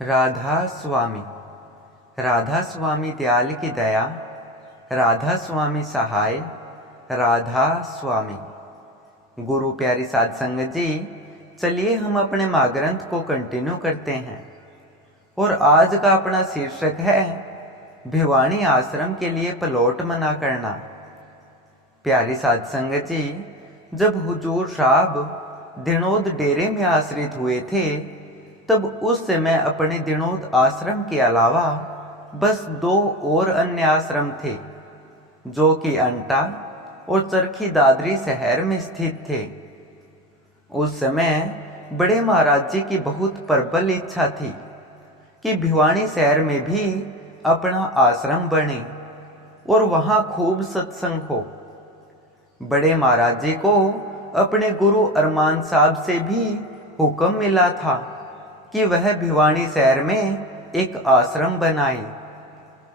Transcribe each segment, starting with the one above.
राधा स्वामी। राधा स्वामी दयाल की दया, राधा स्वामी सहाय, राधा स्वामी। गुरु प्यारी साध संगत जी, चलिए हम अपने महाग्रंथ को कंटिन्यू करते हैं। और आज का अपना शीर्षक है भिवानी आश्रम के लिए प्लॉट मना करना। प्यारी साध संगत जी, जब हुजूर साहब दिनोद डेरे में आश्रित हुए थे, तब उस समय अपने दिनोद आश्रम के अलावा बस 2 और अन्य आश्रम थे, जो कि अंटा और चरखी दादरी शहर में स्थित थे। उस समय बड़े महाराज जी की बहुत प्रबल इच्छा थी कि भिवानी शहर में भी अपना आश्रम बने और वहाँ खूब सत्संग हो। बड़े महाराज जी को अपने गुरु अरमान साहब से भी हुक्म मिला था कि वह भिवानी शहर में एक आश्रम बनाए।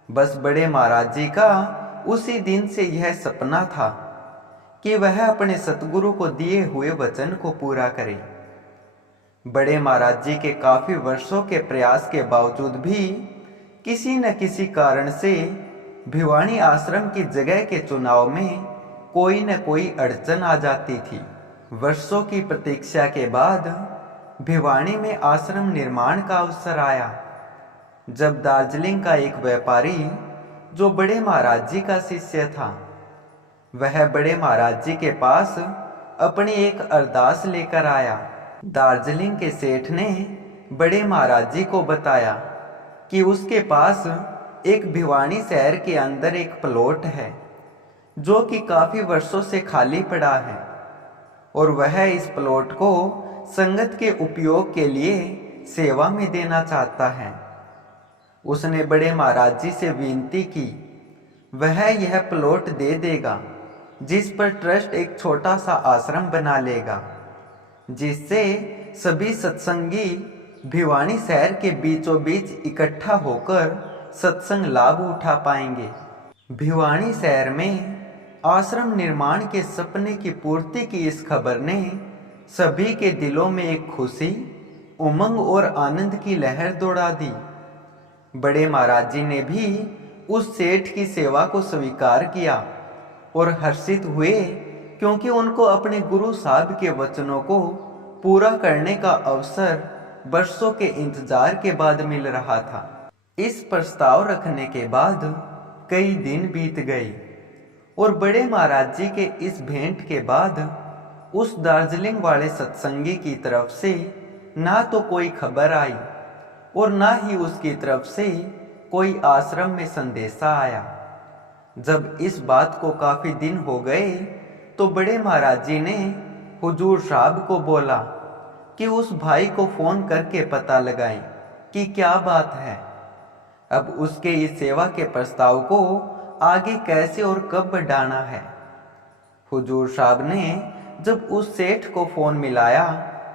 बस बड़े महाराज जी का उसी दिन से यह सपना था कि वह अपने सतगुरु को दिए हुए वचन को पूरा करे। बड़े महाराज जी के काफी वर्षों के प्रयास के बावजूद भी किसी न किसी कारण से भिवानी आश्रम की जगह के चुनाव में कोई न कोई अड़चन आ जाती थी। वर्षों की प्रतीक्षा के बाद भिवानी में आश्रम निर्माण का अवसर आया, जब दार्जिलिंग का एक व्यापारी जो बड़े महाराज जी का शिष्य था, वह बड़े महाराज जी के पास अपनी एक अरदास लेकर आया। दार्जिलिंग के सेठ ने बड़े महाराज जी को बताया कि उसके पास एक भिवानी शहर के अंदर एक प्लॉट है, जो कि काफी वर्षों से खाली पड़ा है, और वह इस प्लॉट को संगत के उपयोग के लिए सेवा में देना चाहता है। उसने बड़े महाराज जी से विनती की, वह यह प्लॉट दे देगा, जिस पर ट्रस्ट एक छोटा सा आश्रम बना लेगा, जिससे सभी सत्संगी भिवानी शहर के बीचों बीच इकट्ठा होकर सत्संग लाभ उठा पाएंगे। भिवानी शहर में आश्रम निर्माण के सपने की पूर्ति की इस खबर ने सभी के दिलों में एक खुशी, उमंग और आनंद की लहर दौड़ा दी। बड़े महाराज जी ने भी उस सेठ की सेवा को स्वीकार किया और हर्षित हुए, क्योंकि उनको अपने गुरु साहब के वचनों को पूरा करने का अवसर वर्षों के इंतजार के बाद मिल रहा था। इस प्रस्ताव रखने के बाद कई दिन बीत गए और बड़े महाराज जी के इस भेंट के बाद उस दार्जिलिंग वाले सत्संगी की तरफ से ना तो कोई खबर आई और ना ही उसकी तरफ से कोई आश्रम में संदेशा आया। जब इस बात को काफी दिन हो गए, तो बड़े महाराज जी ने हुजूर साहब को बोला कि उस भाई को फोन करके पता लगाएं कि क्या बात है। अब उसके इस सेवा के प्रस्ताव को आगे कैसे और कब बढ़ाना है। हुजूर साहब ने जब उस सेठ को फोन मिलाया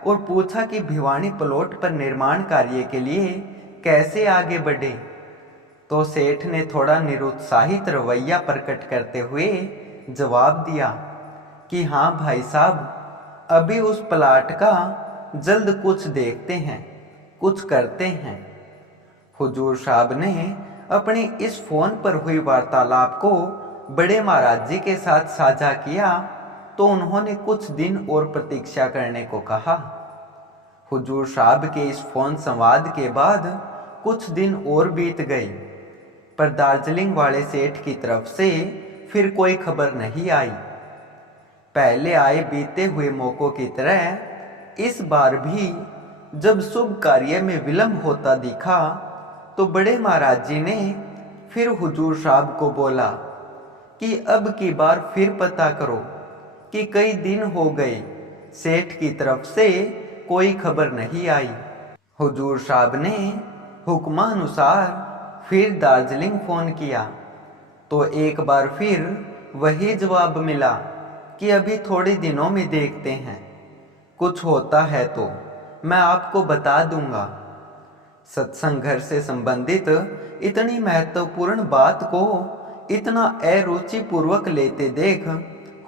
और पूछा कि भिवानी प्लॉट पर निर्माण कार्य के लिए कैसे आगे बढ़े, तो सेठ ने थोड़ा निरुत्साहित रवैया प्रकट करते हुए जवाब दिया कि हाँ भाई साहब, अभी उस प्लाट का जल्द कुछ देखते हैं, कुछ करते हैं। हुजूर साहब ने अपनी इस फोन पर हुई वार्तालाप को बड़े महाराज जी के साथ साझा किया, तो उन्होंने कुछ दिन और प्रतीक्षा करने को कहा। हुजूर साहब के इस फोन संवाद के बाद कुछ दिन और बीत गए, पर दार्जिलिंग वाले सेठ की तरफ से फिर कोई खबर नहीं आई। पहले आए बीते हुए मौकों की तरह इस बार भी जब शुभ कार्य में विलंब होता दिखा, तो बड़े महाराज जी ने फिर हुजूर साहब को बोला कि अब की बार फिर पता करो कि कई दिन हो गए, सेठ की तरफ से कोई खबर नहीं आई। हुजूर साहब ने हुक्मानुसार फिर दार्जिलिंग फोन किया, तो एक बार फिर वही जवाब मिला कि अभी थोड़े दिनों में देखते हैं, कुछ होता है तो मैं आपको बता दूंगा। सत्संग घर से संबंधित इतनी महत्वपूर्ण बात को इतना अरुचि पूर्वक लेते देख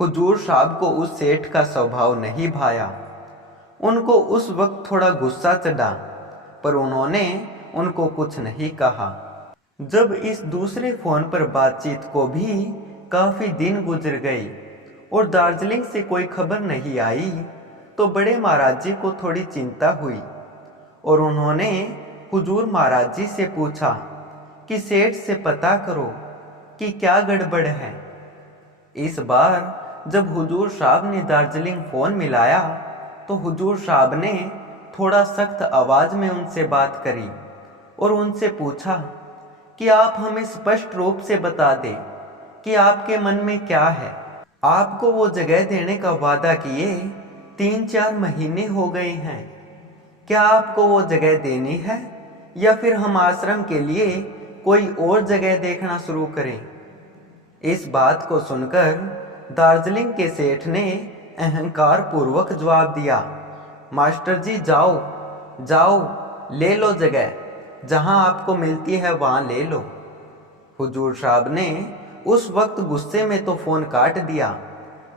हुजूर साहब को उस सेठ का स्वभाव नहीं भाया। उनको उस वक्त थोड़ा गुस्सा चढ़ा, पर उन्होंने उनको कुछ नहीं कहा। जब इस दूसरे फोन पर बातचीत को भी काफी दिन गुजर गए और दार्जिलिंग से कोई खबर नहीं आई, तो बड़े महाराज जी को थोड़ी चिंता हुई और उन्होंने हुजूर महाराज जी से पूछा कि सेठ से पता करो कि क्या गड़बड़ है। इस बार जब हुजूर साहब ने दार्जिलिंग फोन मिलाया तो हुजूर साहब ने थोड़ा सख्त आवाज में उनसे बात करी और उनसे पूछा कि आप हमें स्पष्ट रूप से बता दें कि आपके मन में क्या है। आपको वो जगह देने का वादा किए 3-4 महीने हो गए हैं। क्या आपको वो जगह देनी है या फिर हम आश्रम के लिए कोई और जगह देखना शुरू करें? इस बात को सुनकर दार्जिलिंग के सेठ ने अहंकार पूर्वक जवाब दिया, मास्टर जी जाओ जाओ, ले लो जगह, जहां आपको मिलती है वहां ले लो। हुजूर साहब ने उस वक्त गुस्से में तो फोन काट दिया,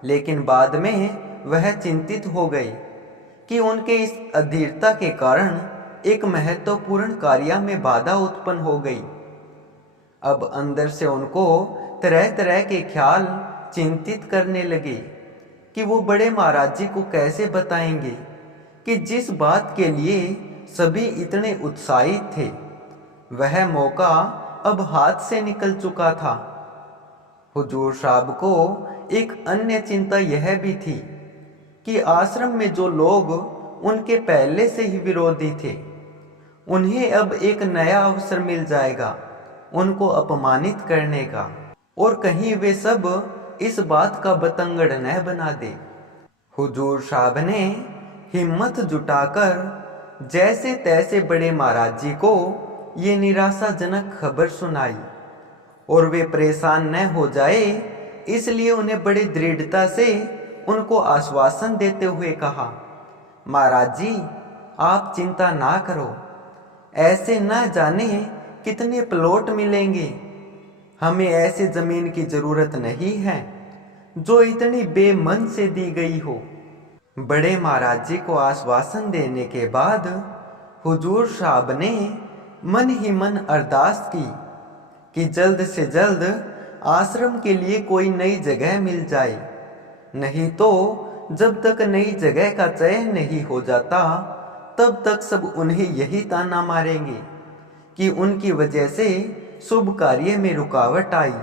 लेकिन बाद में वह चिंतित हो गई कि उनके इस अधीरता के कारण एक महत्वपूर्ण कार्य में बाधा उत्पन्न हो गई। अब अंदर से उनको तरह तरह के ख्याल चिंतित करने लगे कि वो बड़े महाराज जी को कैसे बताएंगे कि जिस बात के लिए सभी इतने उत्साहित थे वह मौका अब हाथ से निकल चुका था। हुजूर साहब को एक अन्य चिंता यह भी थी कि आश्रम में जो लोग उनके पहले से ही विरोधी थे, उन्हें अब एक नया अवसर मिल जाएगा उनको अपमानित करने का, और कहीं वे सब इस बात का बतंगड़ न बना दे। हुजूर साहब ने हिम्मत जुटाकर जैसे तैसे बड़े महाराज जी को ये निराशाजनक खबर सुनाई और वे परेशान न हो जाए, इसलिए उन्हें बड़ी दृढ़ता से उनको आश्वासन देते हुए कहा, महाराज जी आप चिंता ना करो, ऐसे न जाने कितने प्लॉट मिलेंगे। हमें ऐसी जमीन की जरूरत नहीं है जो इतनी बेमन से दी गई हो। बड़े महाराज जी को आश्वासन देने के बाद हुजूर साहब ने मन ही मन अरदास की कि जल्द से जल्द आश्रम के लिए कोई नई जगह मिल जाए, नहीं तो जब तक नई जगह का चयन नहीं हो जाता तब तक सब उन्हें यही ताना मारेंगे कि उनकी वजह से शुभ कार्य में रुकावट आई।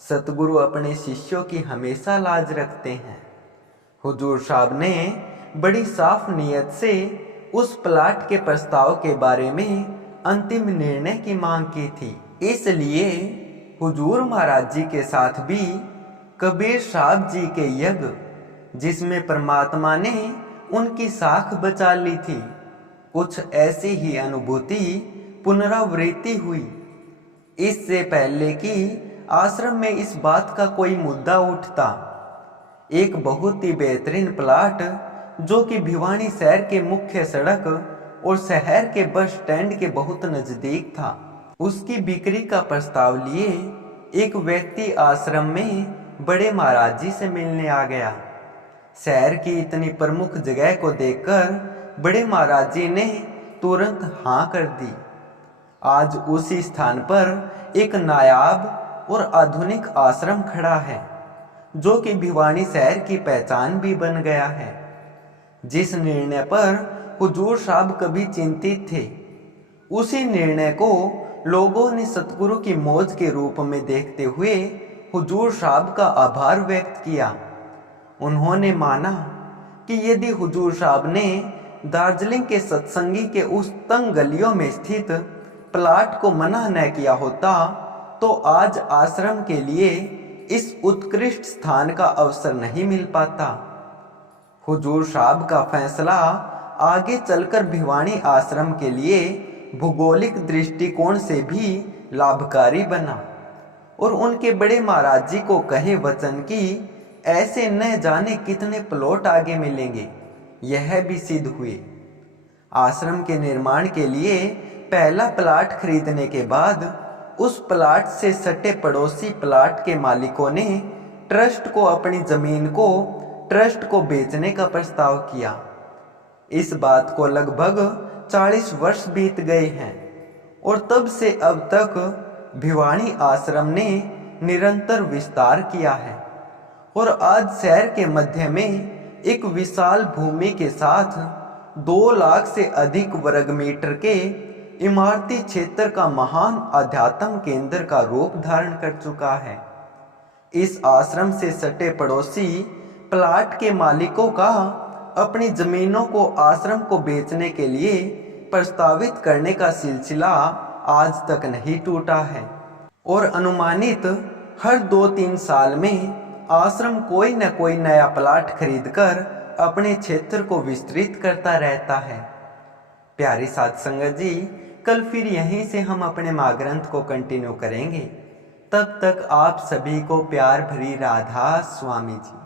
सतगुरु अपने शिष्यों की हमेशा लाज रखते हैं। हुजूर साहब ने बड़ी साफ नीयत से उस प्लाट के प्रस्ताव के बारे में अंतिम निर्णय की मांग की थी। इसलिए हुजूर महाराज जी के साथ भी कबीर साहब जी के यज्ञ, जिसमें परमात्मा ने उनकी साख बचा ली थी, कुछ ऐसी ही अनुभूति पुनरावृत्ति हुई। इससे पहले कि आश्रम में इस बात का कोई मुद्दा उठता, एक बहुत ही बेहतरीन प्लाट जो कि भिवानी शहर के मुख्य सड़क और शहर के बस स्टैंड के बहुत नजदीक था, उसकी बिक्री का प्रस्ताव लिए एक व्यक्ति आश्रम में बड़े महाराज जी से मिलने आ गया। शहर की इतनी प्रमुख जगह को देखकर बड़े महाराज जी ने तुरंत हाँ कर दी। आज उसी स्थान पर एक नायाब और आधुनिक आश्रम खड़ा है जो कि भिवानी शहर की पहचान भी बन गया है। जिस निर्णय पर हुजूर साहब कभी चिंतित थे, उसी निर्णय को लोगों ने सतगुरु की मौज के रूप में देखते हुए हुजूर साहब का आभार व्यक्त किया। उन्होंने माना कि यदि हुजूर साहब ने दार्जिलिंग के सत्संगी के उस तंग गलियों में स्थित प्लाट को मना न किया होता तो आज आश्रम के लिए इस उत्कृष्ट स्थान का अवसर नहीं मिल पाता। हुजूर साहब का फैसला आगे चलकर भिवानी आश्रम के लिए भूगोलिक दृष्टिकोण से भी लाभकारी बना और उनके बड़े महाराज जी को कहे वचन की ऐसे न जाने कितने प्लॉट आगे मिलेंगे, यह भी सिद्ध हुए। आश्रम के निर्माण के लिए पहला प्लाट खरीदने के बाद उस प्लाट से सटे पड़ोसी प्लाट के मालिकों ने ट्रस्ट को अपनी जमीन को ट्रस्ट को बेचने का प्रस्ताव किया। इस बात को लगभग 40 वर्ष बीत गए हैं और तब से अब तक भिवानी आश्रम ने निरंतर विस्तार किया है और आज शहर के मध्य में एक विशाल भूमि के साथ 2 लाख से अधिक वर्ग मीटर के इमारती क्षेत्र का महान आध्यात्म केंद्र का रूप धारण कर चुका है। इस आश्रम से सटे पड़ोसी प्लाट के मालिकों का अपनी जमीनों को आश्रम को बेचने के लिए प्रस्तावित करने का सिलसिला आज तक नहीं टूटा है और अनुमानित हर 2-3 साल में आश्रम कोई न कोई नया प्लाट खरीदकर अपने क्षेत्र को विस्तृत करता रहता है। प्यारी साध संगत जी, कल फिर यहीं से हम अपने माँ ग्रंथ को कंटिन्यू करेंगे। तब तक आप सभी को प्यार भरी राधा स्वामी जी।